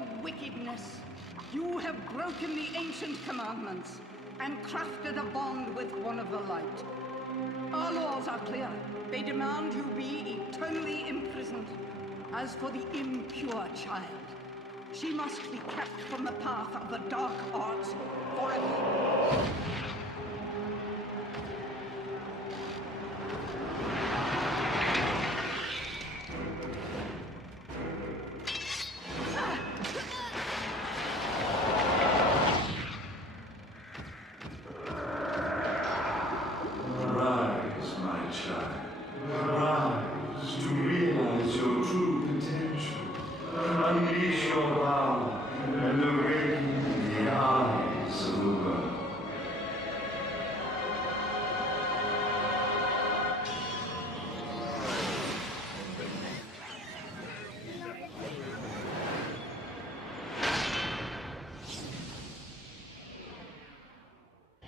your wickedness. You have broken the ancient commandments and crafted a bond with one of the light. Our laws are clear. They demand you be eternally imprisoned. As for the impure child, she must be kept from the path of the dark arts forever.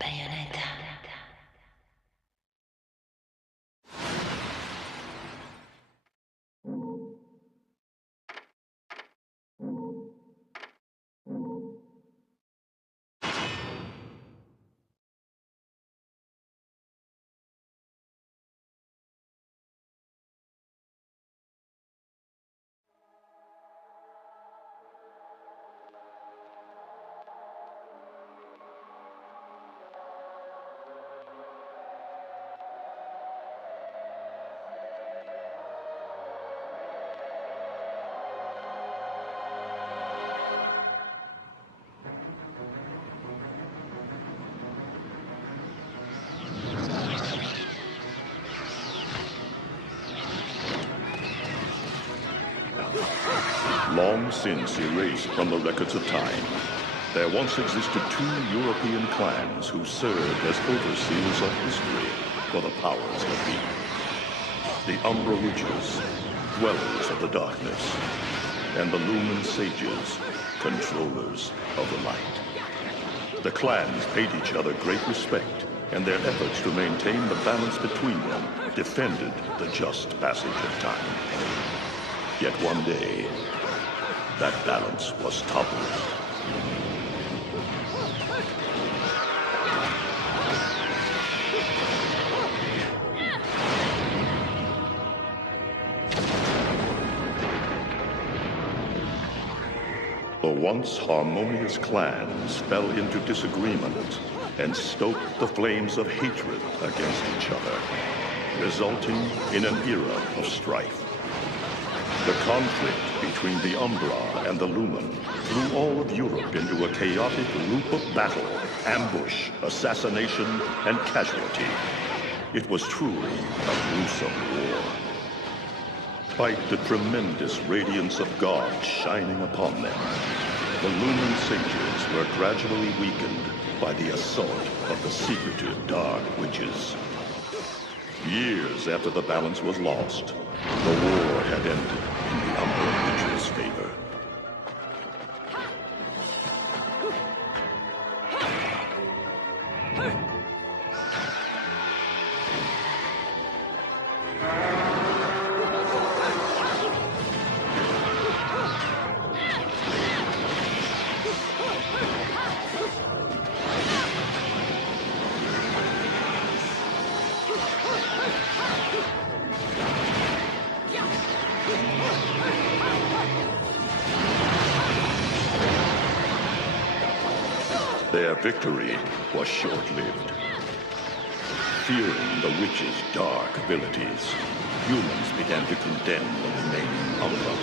Bayonetta. Long since erased from the records of time, there once existed two European clans who served as overseers of history for the powers that be. The Umbra Witches, dwellers of the darkness, and the Lumen Sages, controllers of the light. The clans paid each other great respect, and their efforts to maintain the balance between them defended the just passage of time. Yet one day, that balance was toppled. The once harmonious clans fell into disagreement and stoked the flames of hatred against each other, resulting in an era of strife. The conflict between the Umbra and the Lumen threw all of Europe into a chaotic loop of battle, ambush, assassination, and casualty. It was truly a gruesome war. Despite the tremendous radiance of God shining upon them, the Lumen Sages were gradually weakened by the assault of the secretive Dark Witches. Years after the balance was lost, the war had ended in the Umbra Witches' favor. Their victory was short-lived. Fearing the witches' dark abilities, humans began to condemn the remaining Umbra.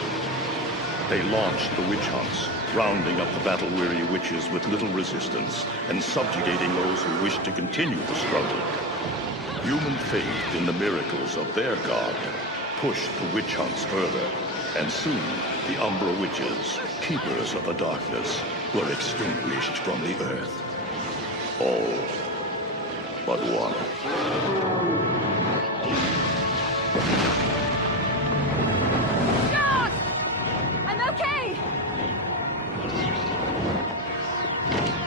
They launched the witch hunts, rounding up the battle-weary witches with little resistance and subjugating those who wished to continue the struggle. Human faith in the miracles of their god pushed the witch hunts further, and soon the Umbra Witches, keepers of the darkness, were extinguished from the earth. All but one. God! I'm okay!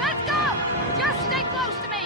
Let's go! Just stay close to me!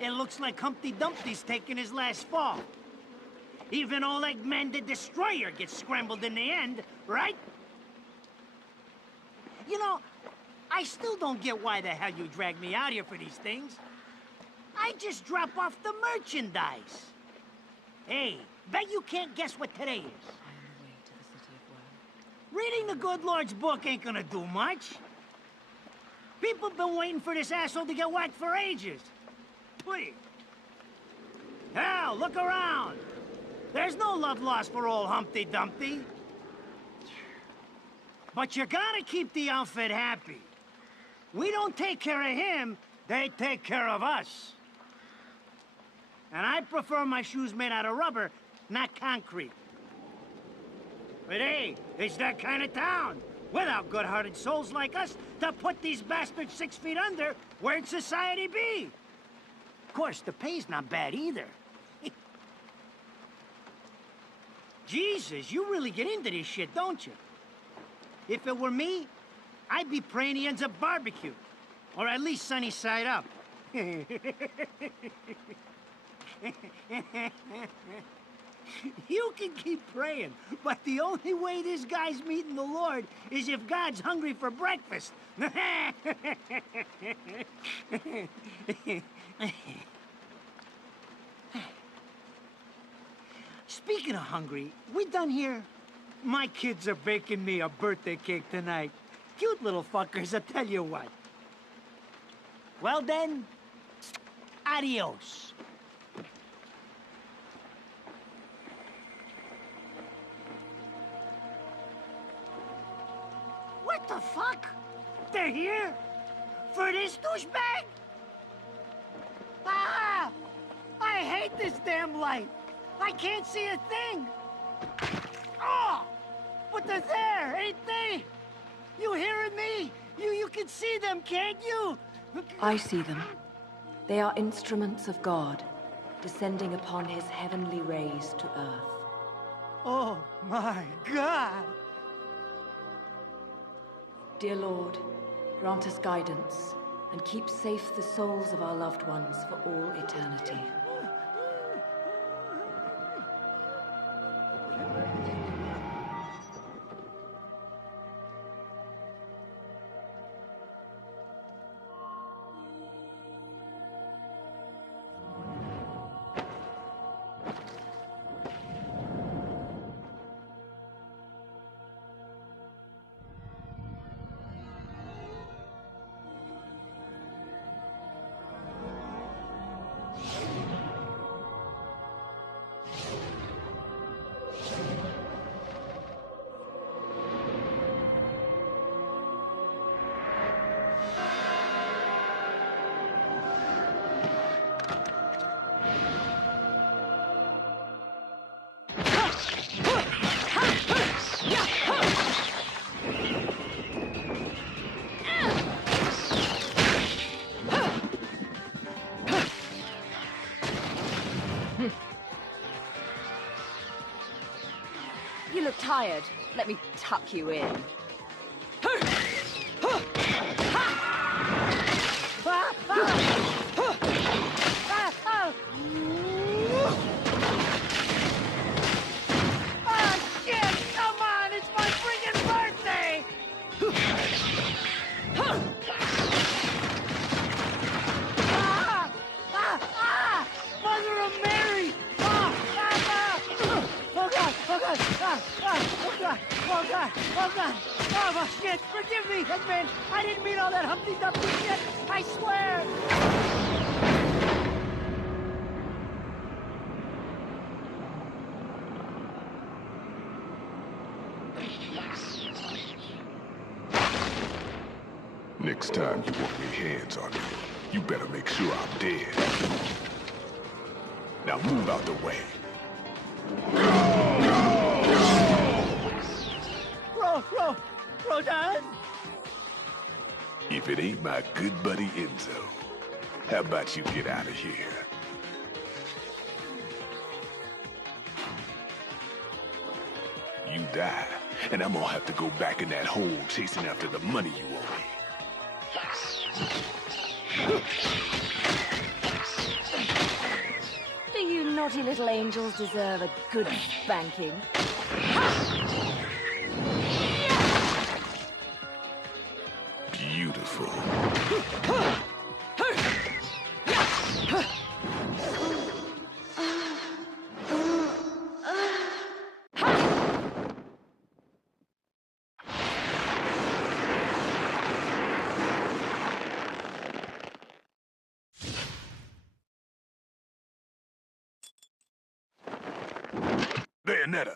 It looks like Humpty Dumpty's taking his last fall. Even old Eggman the Destroyer gets scrambled in the end, right? You know, I still don't get why the hell you dragged me out here for these things. I just drop off the merchandise. Hey, bet you can't guess what today is. I am the way to the city of Worm. Reading the good Lord's book ain't gonna do much. People been waiting for this asshole to get whacked for ages. Please. Hell, look around. There's no love lost for old Humpty Dumpty. But you gotta keep the outfit happy. We don't take care of him, they take care of us. And I prefer my shoes made out of rubber, not concrete. But hey, it's that kind of town. Without good-hearted souls like us to put these bastards 6 feet under, where'd society be? Of course, the pay's not bad either. Jesus, you really get into this shit, don't you? If it were me, I'd be praying he ends up barbecued. Or at least sunny side up. You can keep praying, but the only way this guy's meeting the Lord is if God's hungry for breakfast. Speaking of hungry, we done here? My kids are baking me a birthday cake tonight. Cute little fuckers, I tell you what. Well then, adios. What the fuck? They're here? For this douchebag? Ah! I hate this damn light. I can't see a thing. Oh! But they're there, ain't they? You hearing me? You can see them, can't you? I see them. They are instruments of God, descending upon his heavenly rays to earth. Oh my God! Dear Lord, grant us guidance and keep safe the souls of our loved ones for all eternity. You look tired. Let me tuck you in. Shit! Come on! It's my freaking birthday! Mother of Mary! Oh God! Oh God! Oh God! Oh God! Oh God! Oh shit! Forgive me, Eggman! I didn't mean all that Humpty Dumpty shit! I swear! Next time you want your hands on me, you better make sure I'm dead. Now move out the way. Rodan? If it ain't my good buddy Enzo, how about you get out of here? You die, and I'm gonna have to go back in that hole chasing after the money you owe me. naughty little angels deserve a good spanking. Beautiful. Bayonetta.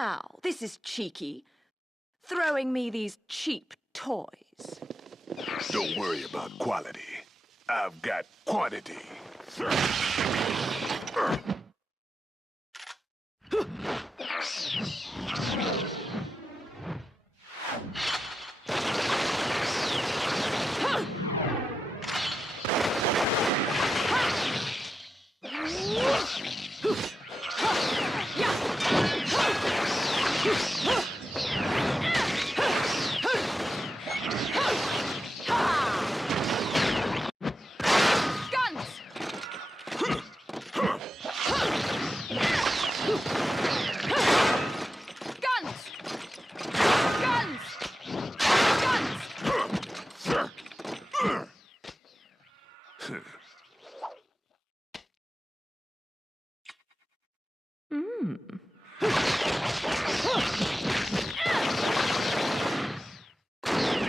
Now, this is cheeky. Throwing me these cheap toys. Don't worry about quality. I've got quantity.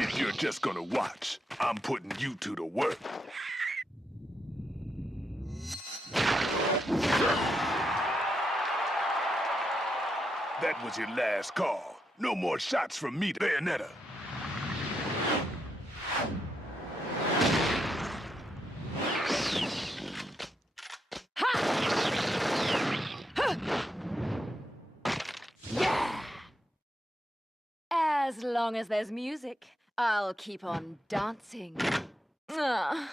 If you're just gonna watch, I'm putting you two to work. That was your last call. No more shots from me to Bayonetta. As long as there's music, I'll keep on dancing. Ah.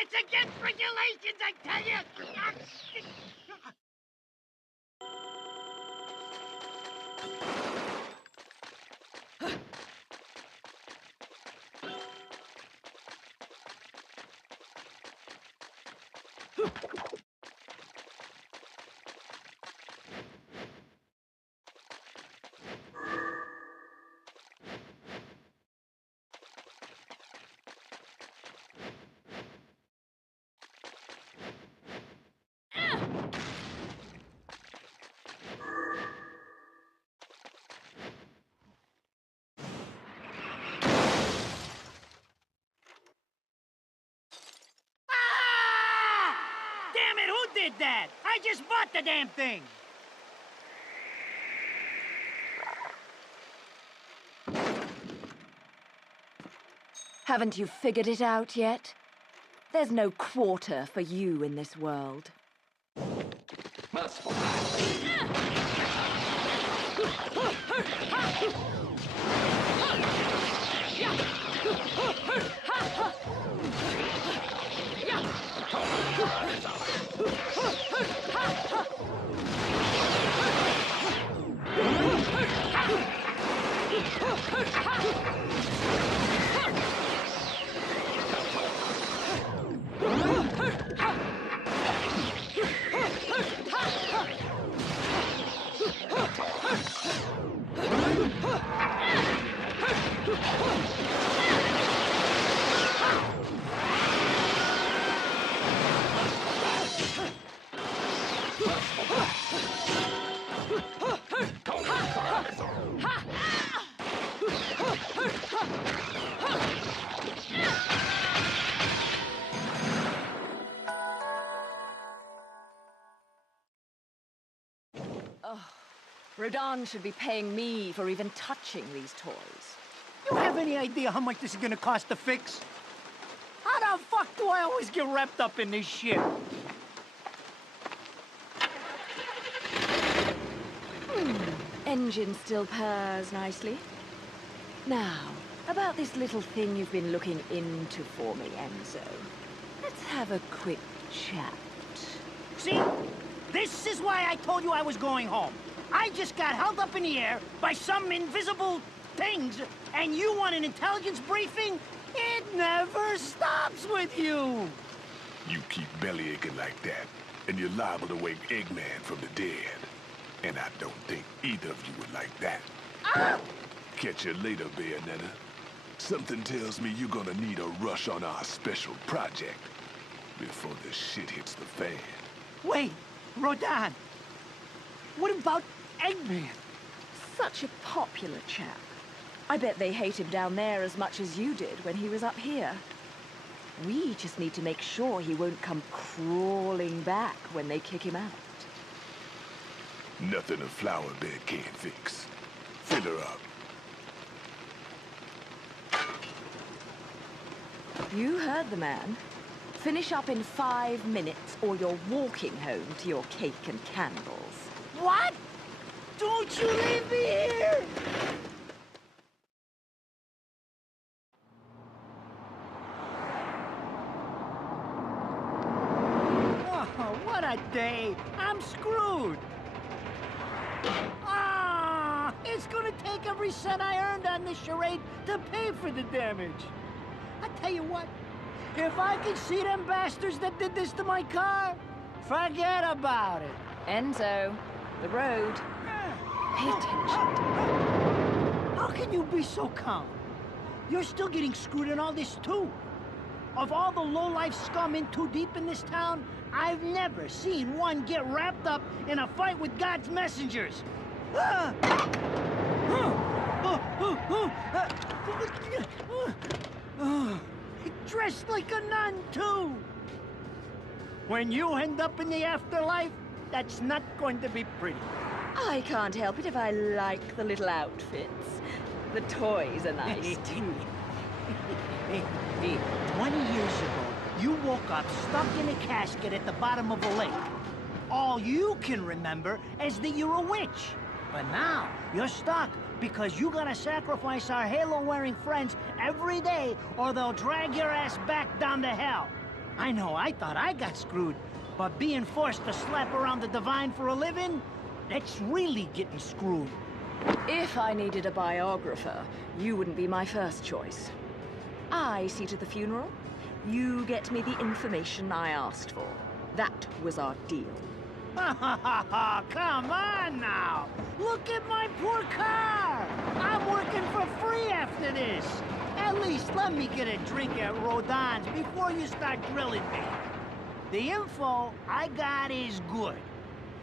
It's against regulations, I tell you! Damn it, who did that? I just bought the damn thing! Haven't you figured it out yet? There's no quarter for you in this world. Rodan should be paying me for even touching these toys. You have any idea how much this is gonna cost to fix? How the fuck do I always get wrapped up in this shit? Engine still purrs nicely. Now, about this little thing you've been looking into for me, Enzo. Let's have a quick chat. See? This is why I told you I was going home. I just got held up in the air by some invisible things, and you want an intelligence briefing? It never stops with you! You keep belly aching like that, and you're liable to wake Eggman from the dead. And I don't think either of you would like that. Ah! Catch you later, Bayonetta. Something tells me you're gonna need a rush on our special project before the shit hits the fan. Wait, Rodan. What about Eggman? Such a popular chap. I bet they hate him down there as much as you did when he was up here. We just need to make sure he won't come crawling back when they kick him out. Nothing a flower bed can't fix. Fill her up. You heard the man. Finish up in 5 minutes or you're walking home to your cake and candles. What? Don't you leave me here! Oh, what a day! I'm screwed! Ah! It's gonna take every cent I earned on this charade to pay for the damage. I tell you what, if I could see them bastards that did this to my car, forget about it. Enzo, the road. Pay attention. How can you be so calm? You're still getting screwed in all this too. Of all the low-life scum in too deep in this town, I've never seen one get wrapped up in a fight with God's messengers. Dressed like a nun, too. When you end up in the afterlife, that's not going to be pretty. I can't help it if I like the little outfits. The toys are nice, too. Hey, 20 years ago, you woke up stuck in a casket at the bottom of a lake. All you can remember is that you're a witch. But now, you're stuck because you gotta sacrifice our halo-wearing friends every day or they'll drag your ass back down to hell. I know, I thought I got screwed. But being forced to slap around the Divine for a living, that's really getting screwed. If I needed a biographer, you wouldn't be my first choice. I see to the funeral. You get me the information I asked for. That was our deal. Come on now! Look at my poor car! I'm working for free after this! At least let me get a drink at Rodin's before you start grilling me. The info I got is good.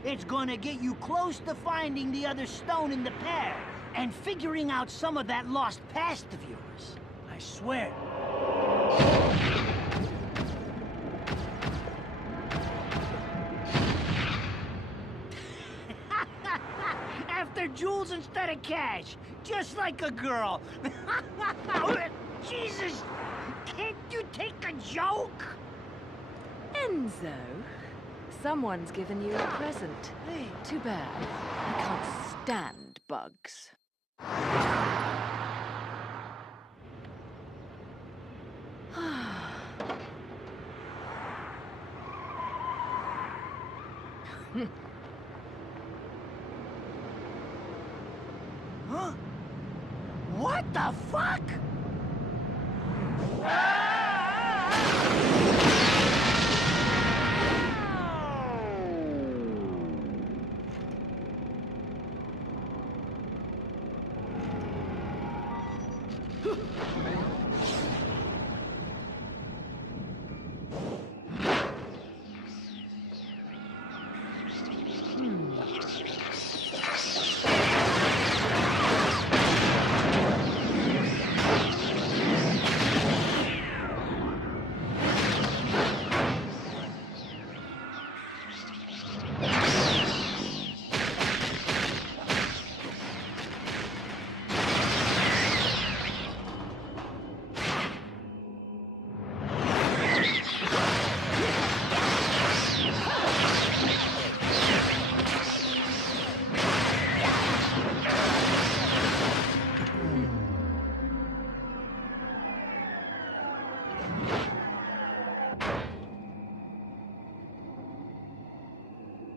It's gonna get you close to finding the other stone in the pair and figuring out some of that lost past of yours. I swear. After jewels instead of cash, just like a girl. Jesus, can't you take a joke? Enzo, someone's given you a present. Too bad. I can't stand bugs. Huh? What the fuck?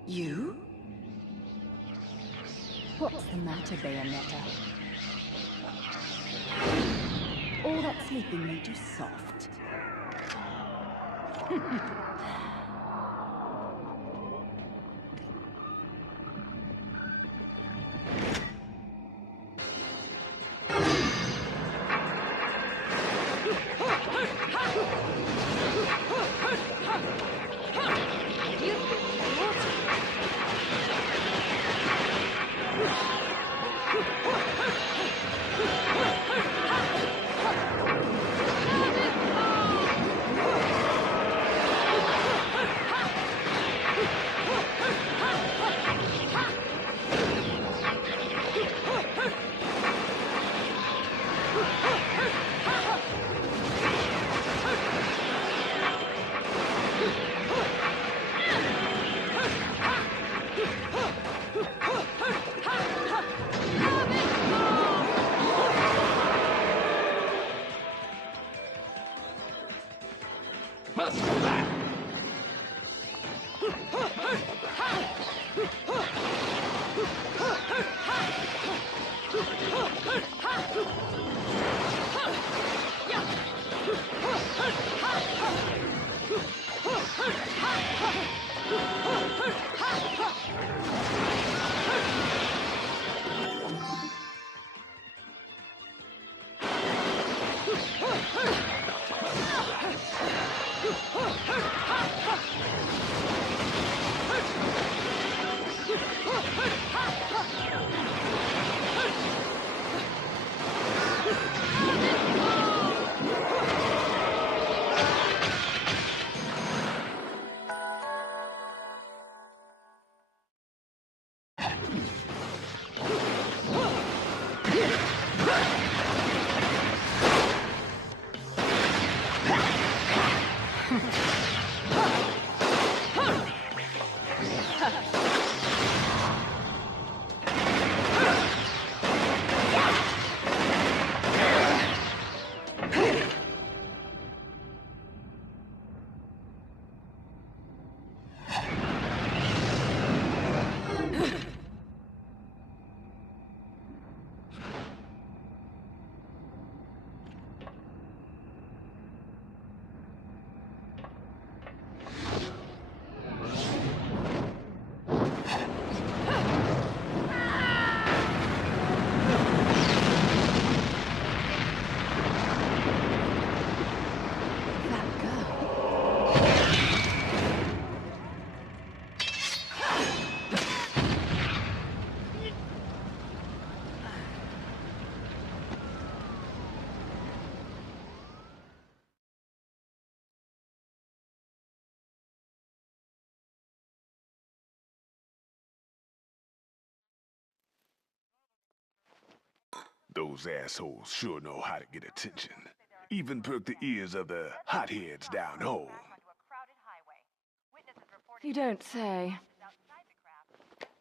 You? What's the matter, Bayonetta? All that sleeping made you soft. Those assholes sure know how to get attention. Even perk the ears of the hotheads down home. You don't say.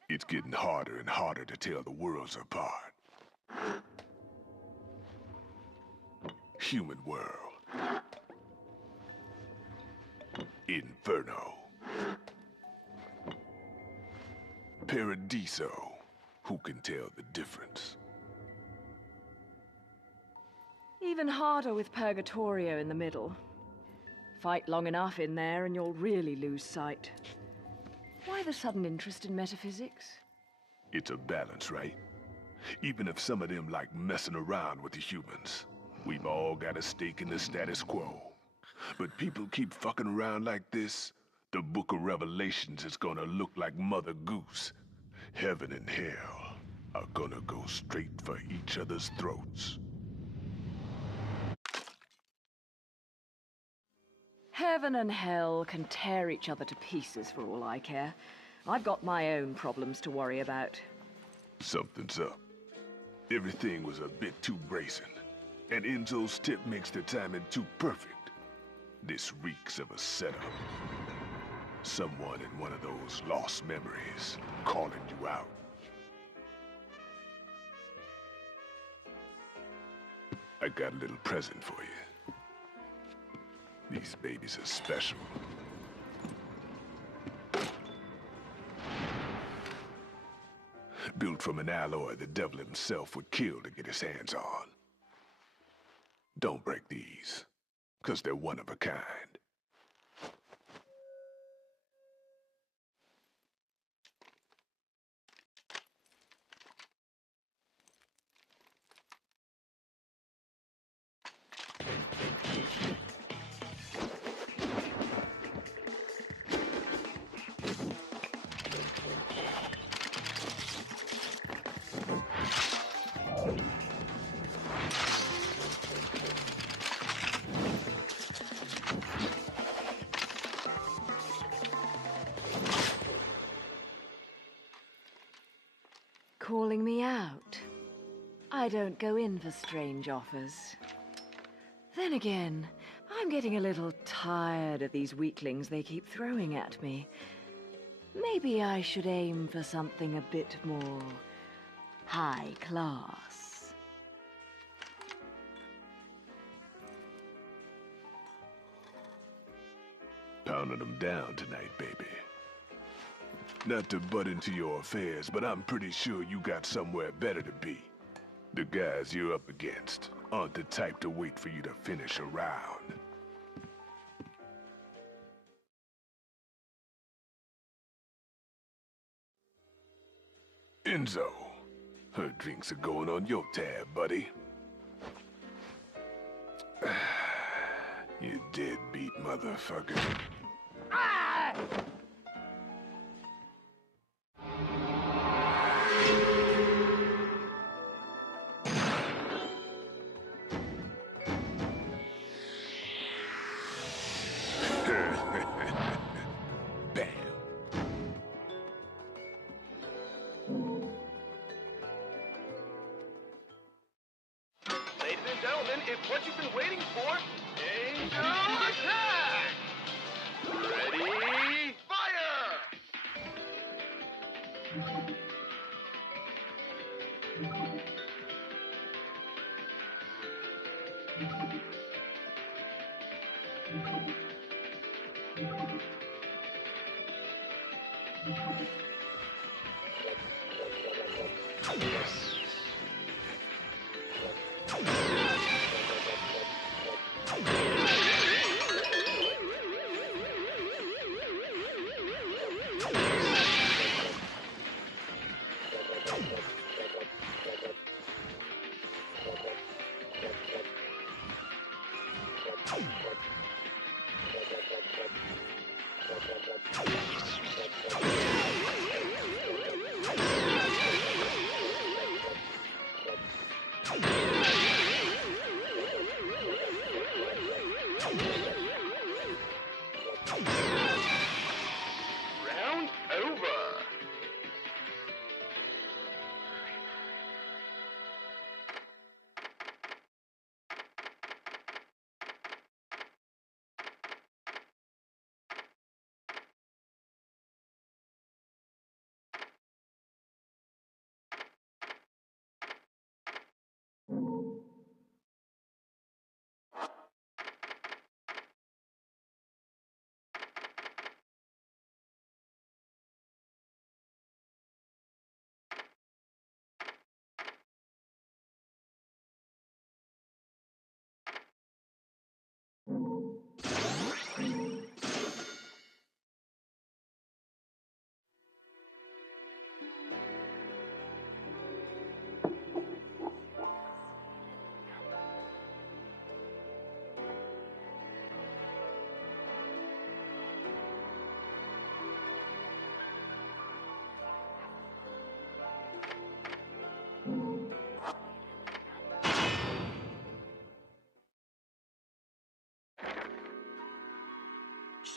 It's getting harder and harder to tell the worlds apart. Human world. Inferno. Paradiso. Who can tell the difference? Even harder with Purgatorio in the middle. Fight long enough in there and you'll really lose sight. Why the sudden interest in metaphysics? It's a balance, right? Even if some of them like messing around with the humans, we've all got a stake in the status quo. But people keep fucking around like this, the Book of Revelations is gonna look like Mother Goose. Heaven and hell are gonna go straight for each other's throats. Heaven and hell can tear each other to pieces for all I care. I've got my own problems to worry about. Something's up. Everything was a bit too brazen, and Enzo's tip makes the timing too perfect. This reeks of a setup. Someone in one of those lost memories calling you out. I got a little present for you. These babies are special. Built from an alloy the devil himself would kill to get his hands on. Don't break these, 'cause they're one of a kind. Calling me out? I don't go in for strange offers. Then again, I'm getting a little tired of these weaklings they keep throwing at me. Maybe I should aim for something a bit more high class. Pounding them down tonight, baby. Not to butt into your affairs, but I'm pretty sure you got somewhere better to be. The guys you're up against aren't the type to wait for you to finish a round. Enzo, her drinks are going on your tab, buddy. You deadbeat motherfucker. Ah! Bam. Ladies and gentlemen, it's what you've been waiting for. Angel attack! Ready, fire!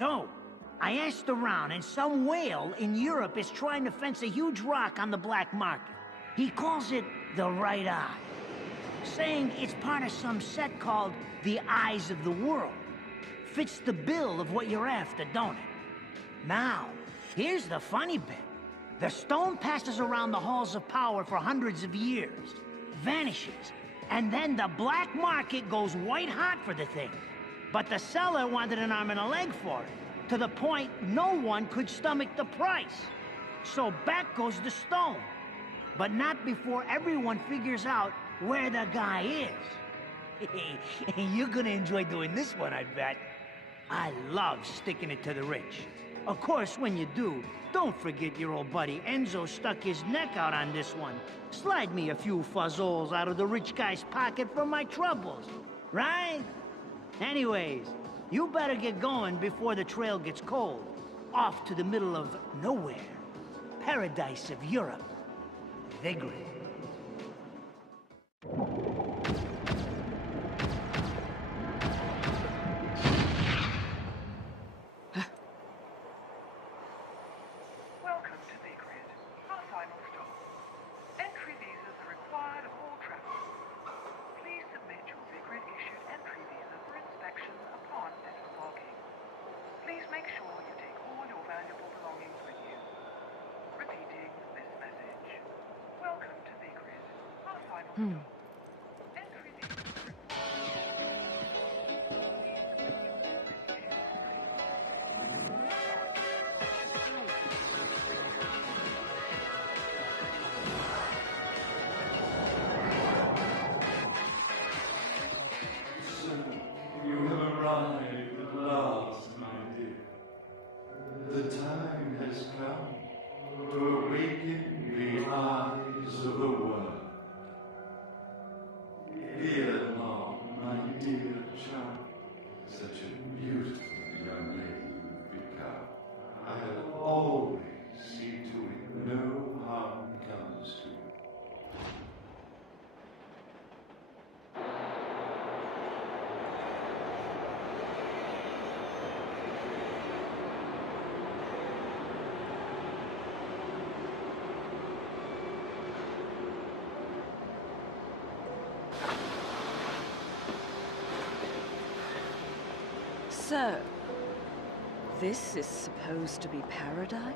So, I asked around, and some whale in Europe is trying to fence a huge rock on the black market. He calls it the right eye, saying it's part of some set called the Eyes of the World. Fits the bill of what you're after, don't it? Now, here's the funny bit. The stone passes around the halls of power for hundreds of years, vanishes, and then the black market goes white hot for the thing. But the seller wanted an arm and a leg for it, to the point no one could stomach the price. So back goes the stone. But not before everyone figures out where the guy is. You're gonna enjoy doing this one, I bet. I love sticking it to the rich. Of course, when you do, don't forget your old buddy Enzo stuck his neck out on this one. Slide me a few fuzzoles out of the rich guy's pocket for my troubles, right? Anyways, you better get going before the trail gets cold. Off to the middle of nowhere. Paradise of Europe. Vigrid. Welcome to Vigrid, our final stop. Entry visas are required of all travelers. Please submit your Vigrid-issued entry visa for inspection upon disembarking. Please make sure you take all your valuable belongings with you. Repeating this message. Welcome to Vigrid, our final stop. Entry visas are You have arrived at last, my dear. The time has come to awaken the eyes of the world. Fear not, my dear child. Such a beautiful young lady you've become. I'll always see to it no harm comes to you. So, this is supposed to be paradise?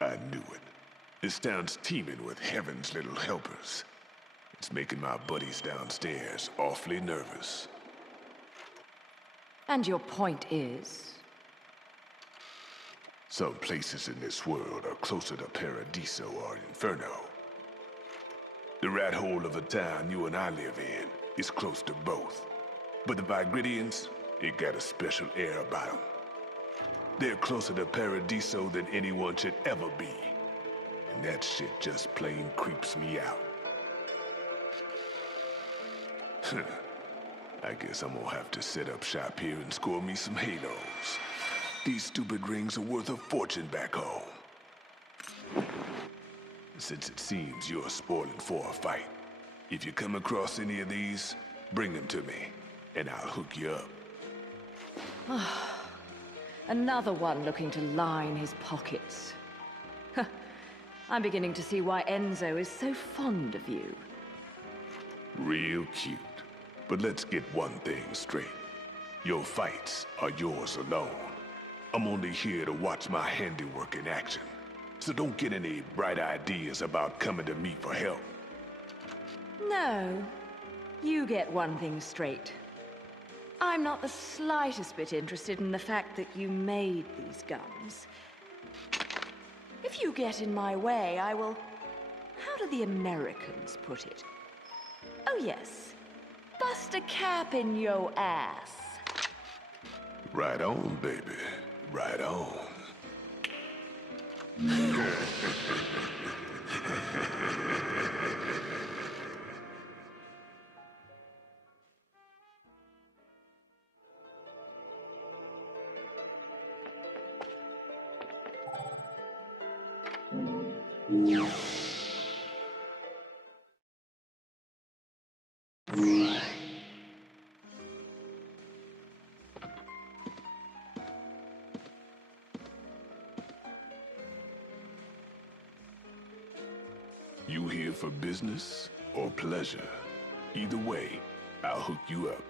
I knew it. This town's teeming with heaven's little helpers. It's making my buddies downstairs awfully nervous. And your point is? Some places in this world are closer to Paradiso or Inferno. The rat hole of a town you and I live in is close to both. But the Vigridians, it got a special air about them. They're closer to Paradiso than anyone should ever be. And that shit just plain creeps me out. I guess I'm gonna have to set up shop here and score me some halos. These stupid rings are worth a fortune back home. Since it seems you're spoiling for a fight, if you come across any of these, bring them to me, and I'll hook you up. Another one looking to line his pockets. I'm beginning to see why Enzo is so fond of you. Real cute. But let's get one thing straight. Your fights are yours alone. I'm only here to watch my handiwork in action. So don't get any bright ideas about coming to me for help. No. You get one thing straight. I'm not the slightest bit interested in the fact that you made these guns. If you get in my way, I will... How do the Americans put it? Oh yes. Bust a cap in yo ass. Right on, baby. Right on. You here for business or pleasure? Either way, I'll hook you up.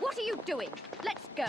What are you doing? Let's go.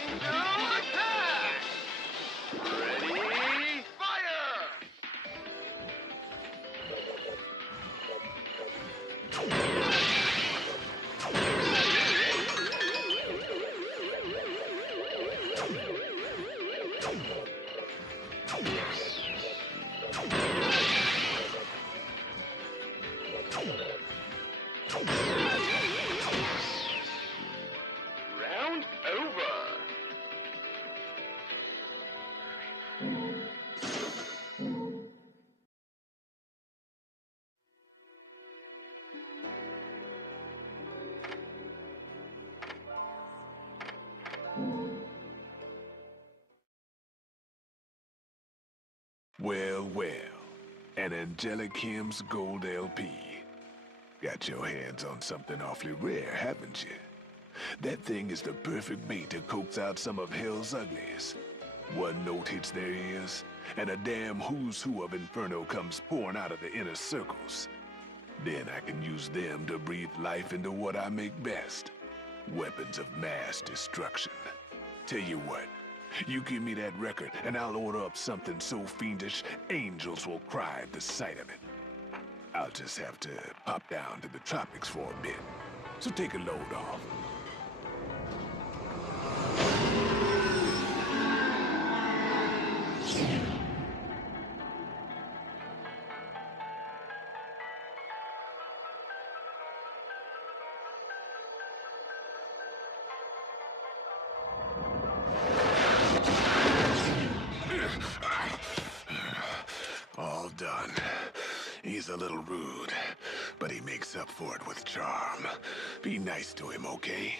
Angel attack! Ready, fire! Round over. Well, well. An Angelic Hymns Gold LP. Got your hands on something awfully rare, haven't you? That thing is the perfect bait to coax out some of hell's uglies. One note hits their ears, and a damn who's who of Inferno comes pouring out of the inner circles. Then I can use them to breathe life into what I make best. Weapons of mass destruction. Tell you what, you give me that record, and I'll order up something so fiendish, angels will cry at the sight of it. I'll just have to pop down to the tropics for a bit. So take a load off. All done. He's a little rude, but he makes up for it with charm. Be nice to him, okay?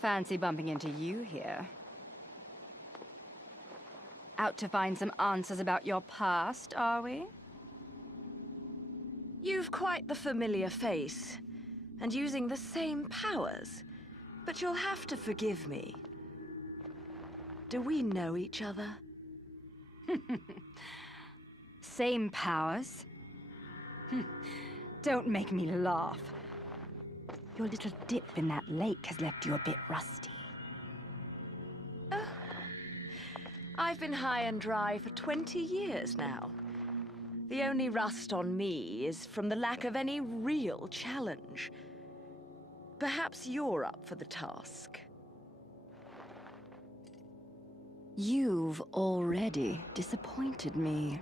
Fancy bumping into you here. Out to find some answers about your past, are we? You've quite the familiar face, and using the same powers. But you'll have to forgive me. Do we know each other? Same powers? Don't make me laugh. Your little dip in that lake has left you a bit rusty. I've been high and dry for 20 years now. The only rust on me is from the lack of any real challenge. Perhaps you're up for the task. You've already disappointed me.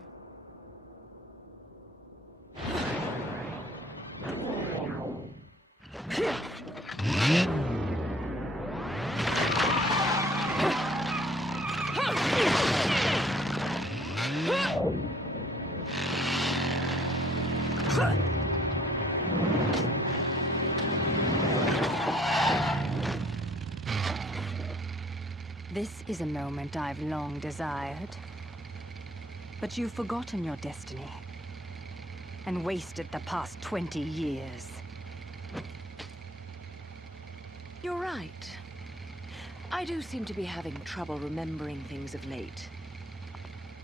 This is a moment I've long desired. But you've forgotten your destiny. And wasted the past 20 years. You're right. I do seem to be having trouble remembering things of late.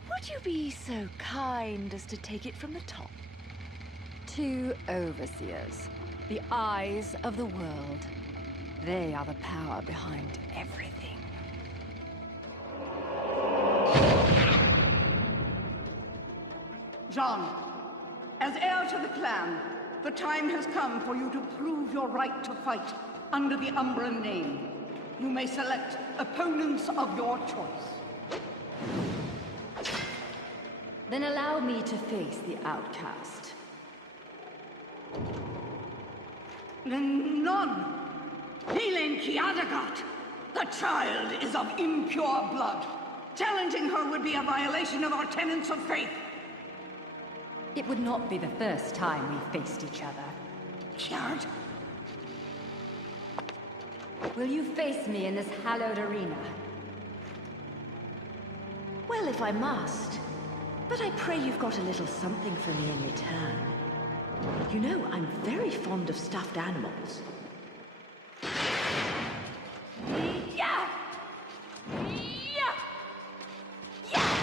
Would you be so kind as to take it from the top? 2 overseers. The eyes of the world. They are the power behind everything. John, as heir to the clan, the time has come for you to prove your right to fight under the Umbran name. You may select opponents of your choice. Then allow me to face the outcast. None. Helen Kiadagat. The child is of impure blood. Challenging her would be a violation of our tenets of faith. It would not be the first time we faced each other. Kiard? Will you face me in this hallowed arena? Well, if I must. But I pray you've got a little something for me in return. You know, I'm very fond of stuffed animals. Yeah! Yeah! Yeah!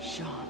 Sean.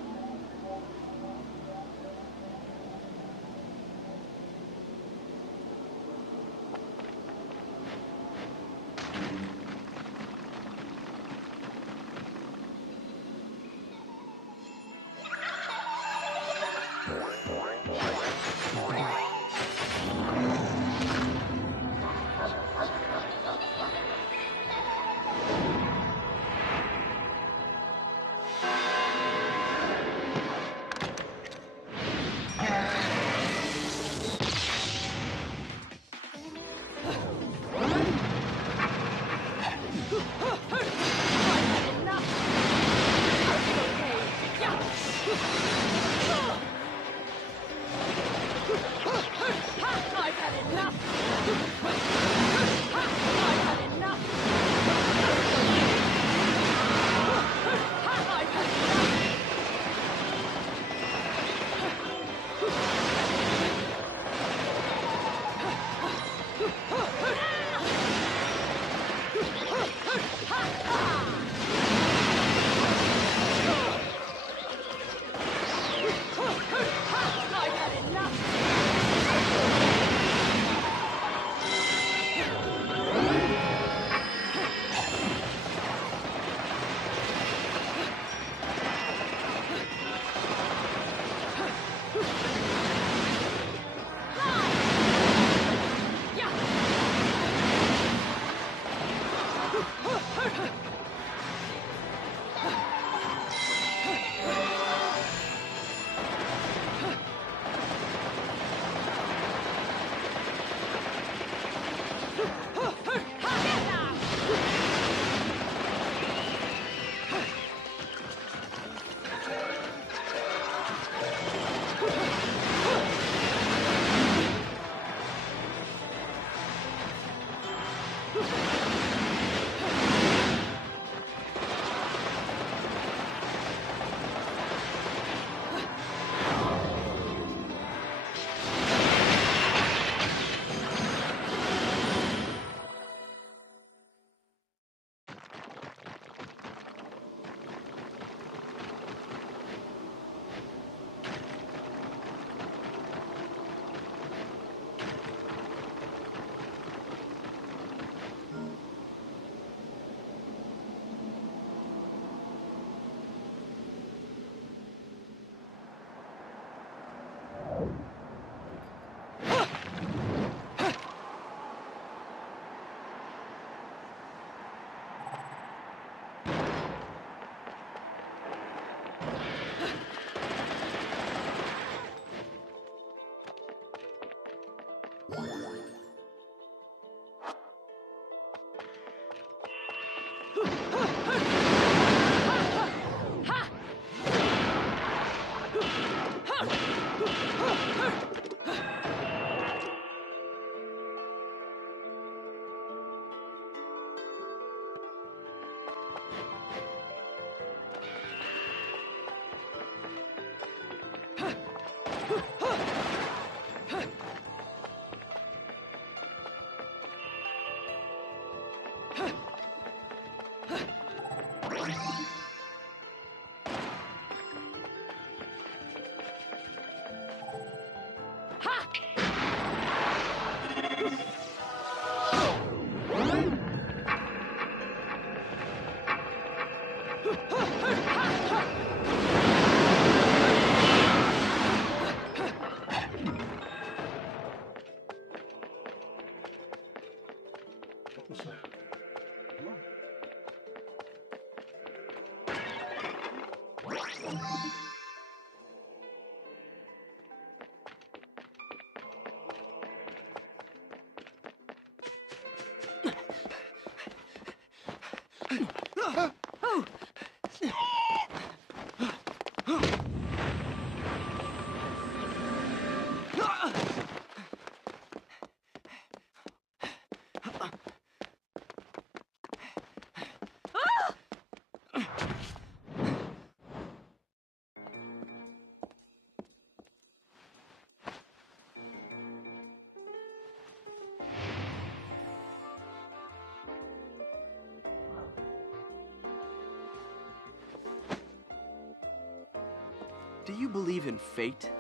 Do you believe in fate?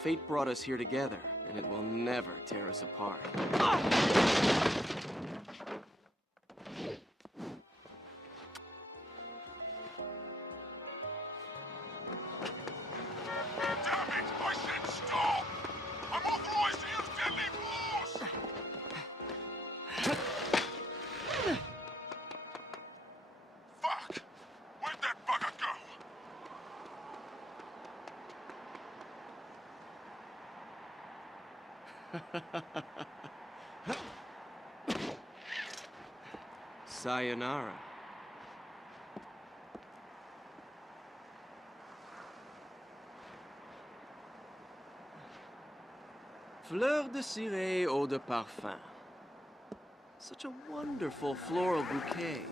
Fate brought us here together, and it will never tear us apart. Sayonara. Fleur de ciré, eau de parfum. Such a wonderful floral bouquet.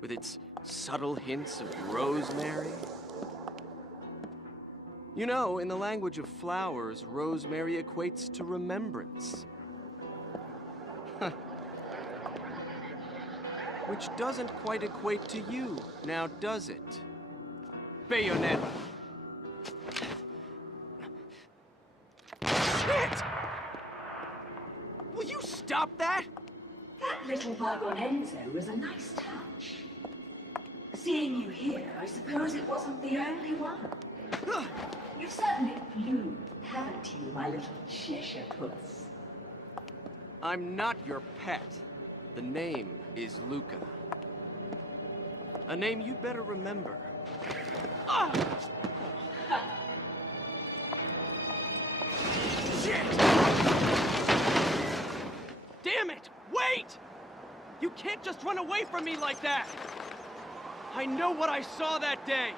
With its subtle hints of rosemary. You know, in the language of flowers, rosemary equates to remembrance. Which doesn't quite equate to you, now does it? Bayonetta! Shit! Will you stop that? That little Bayonetta was a nice touch. Seeing you here, I suppose it wasn't the only one. You've certainly flew, haven't you, my little Cheshire puss? I'm not your pet. The name is Luca. A name you'd better remember. Shit! Damn it! Wait! You can't just run away from me like that! I know what I saw that day!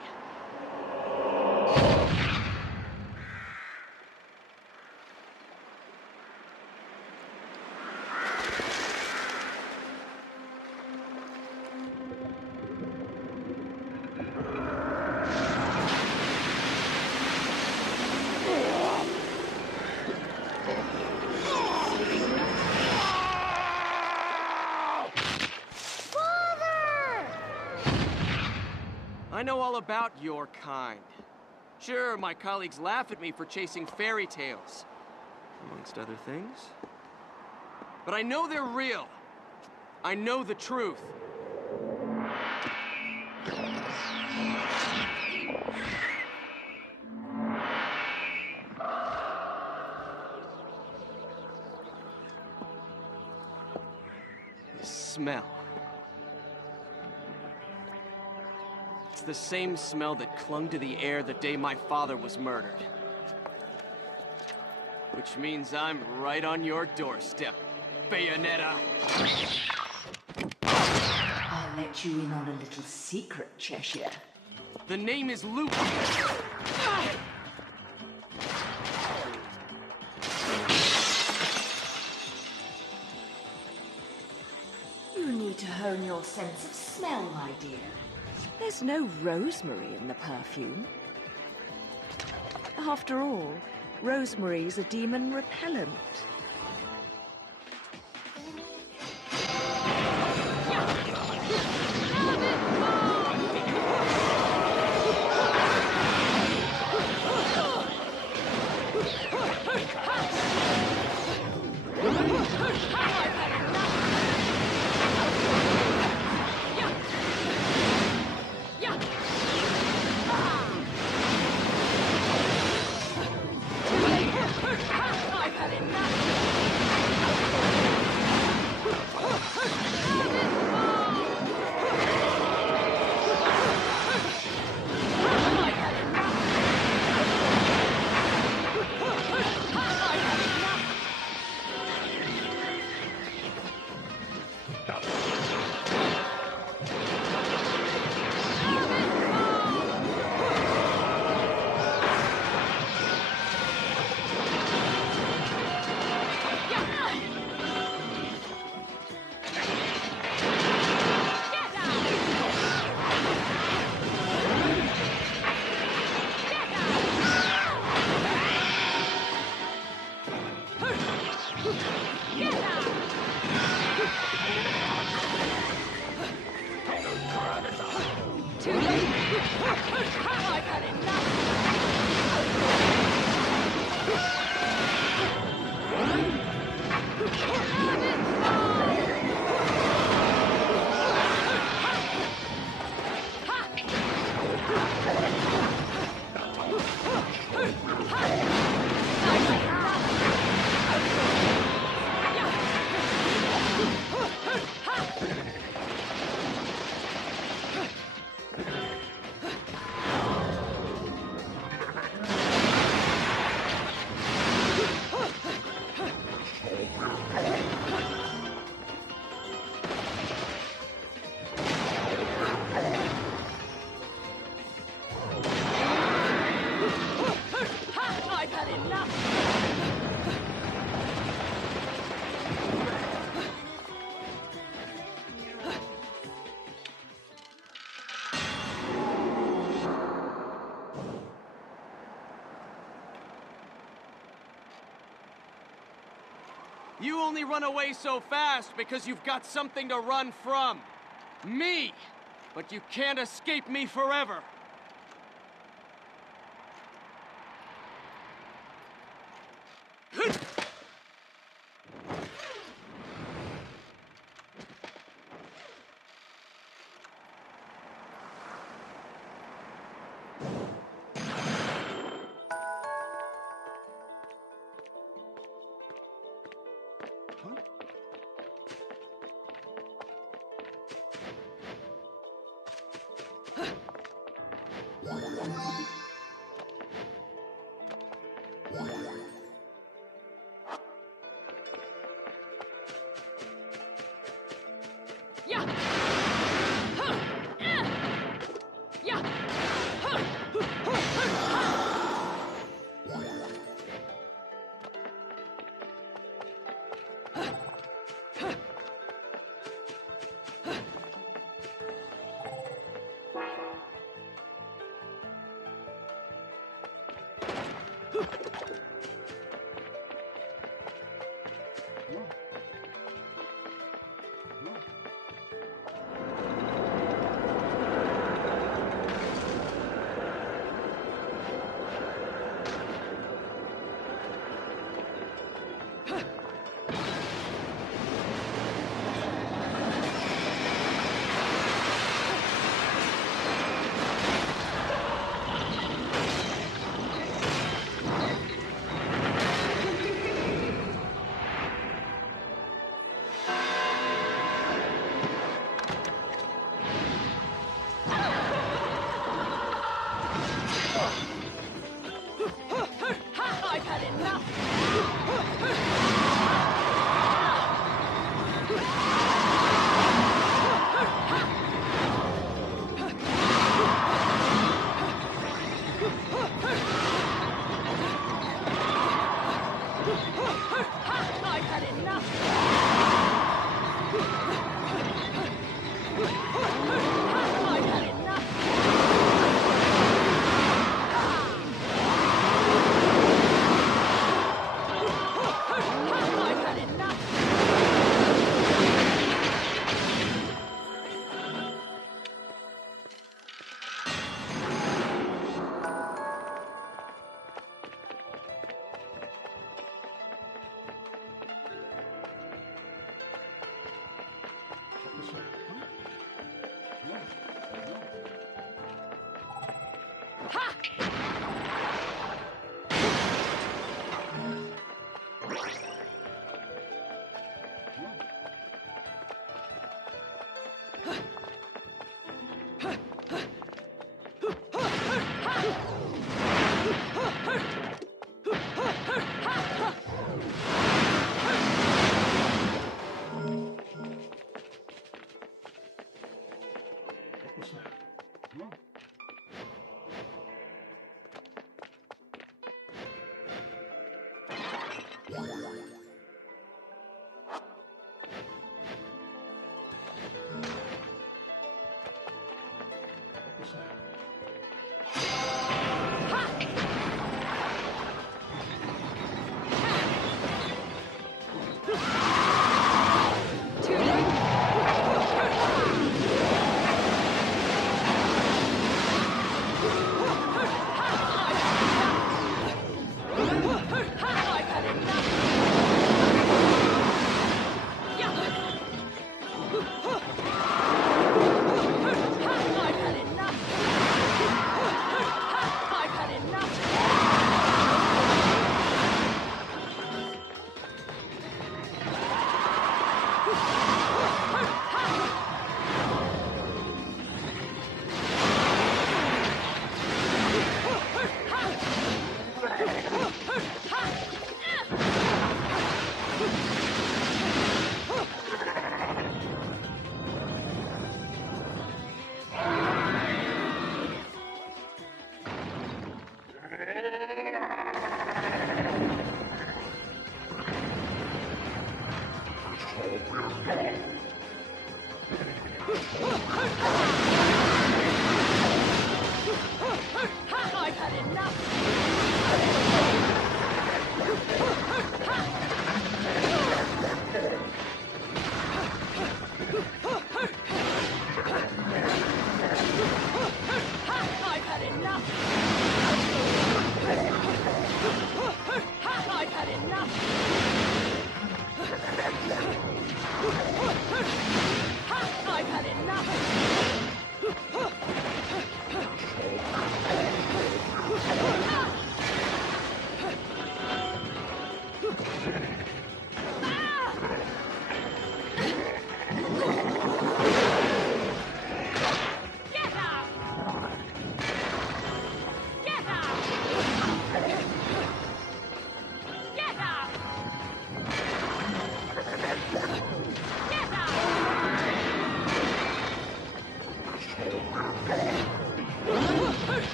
I know all about your kind. Sure, my colleagues laugh at me for chasing fairy tales, amongst other things. But I know they're real. I know the truth. The smell. It's the same smell that clung to the air the day my father was murdered. Which means I'm right on your doorstep, Bayonetta. I'll let you in on a little secret, Cheshire. The name is Luke. You need to hone your sense of smell, my dear. There's no rosemary in the perfume. After all, rosemary's a demon repellent. You only run away so fast because you've got something to run from. Me! But you can't escape me forever.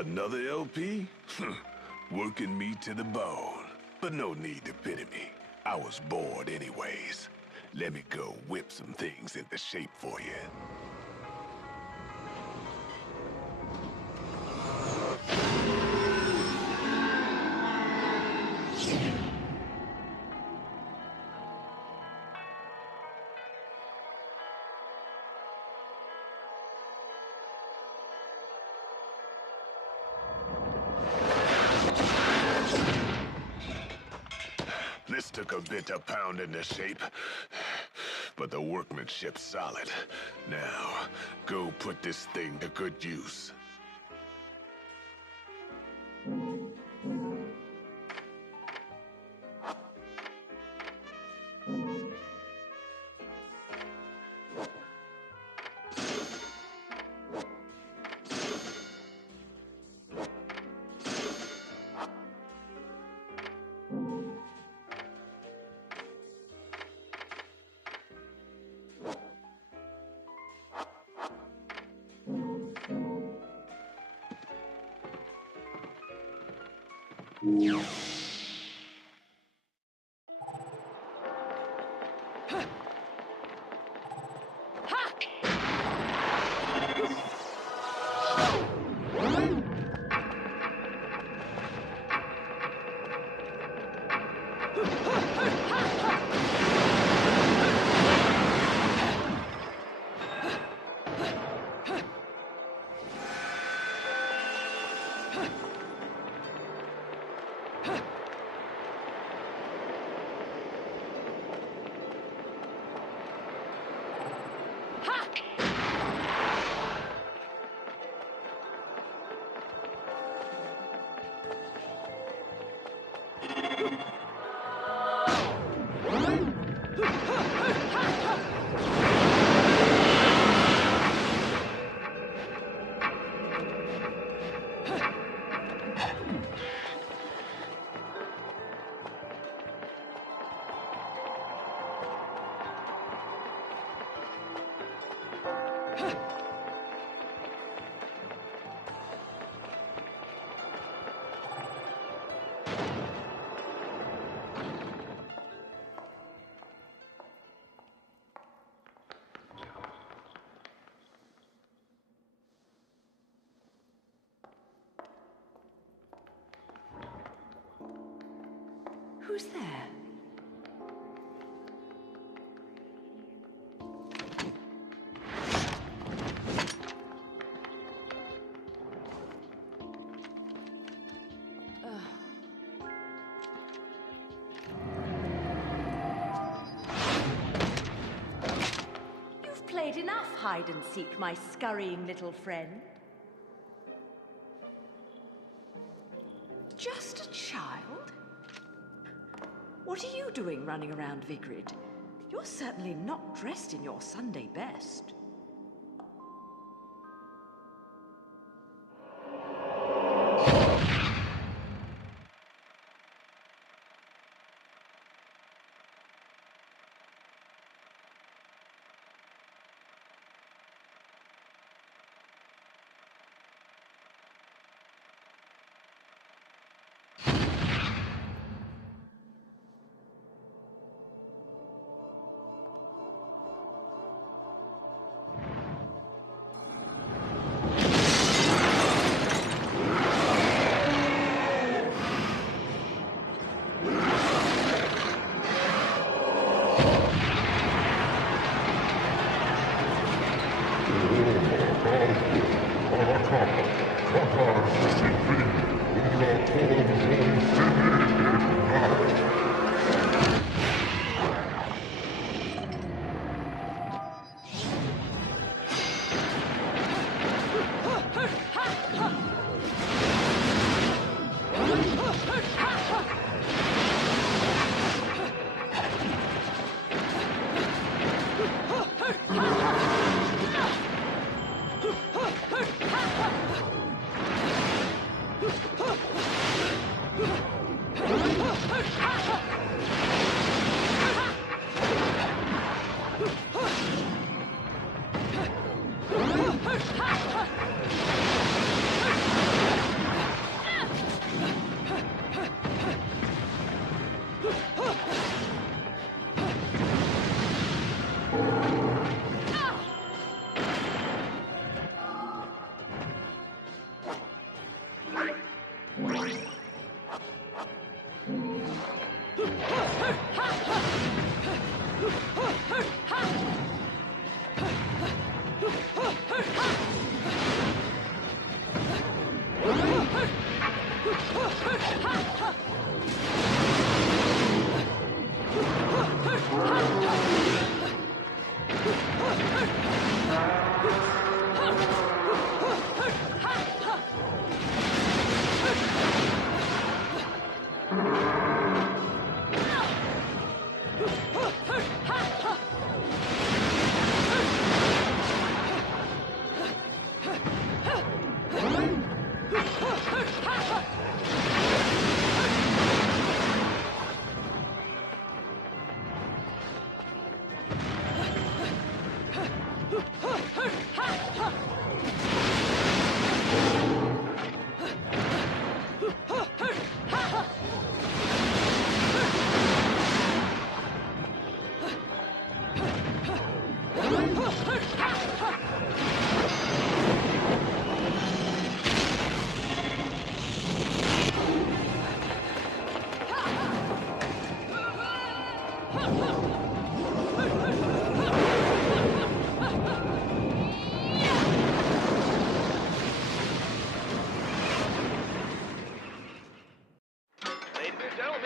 Another LP? Working me to the bone. But no need to pity me. I was bored anyways. Let me go whip some things into shape for you. This took a bit of pound into shape, but the workmanship's solid. Now, go put this thing to good use. Who's there? You've played enough hide and seek, my scurrying little friend. Just a child? What are you doing running around Vigrid? You're certainly not dressed in your Sunday best.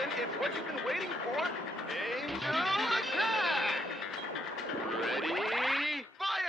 gentlemen, it's what you've been waiting for. Angel attack! Ready, fire!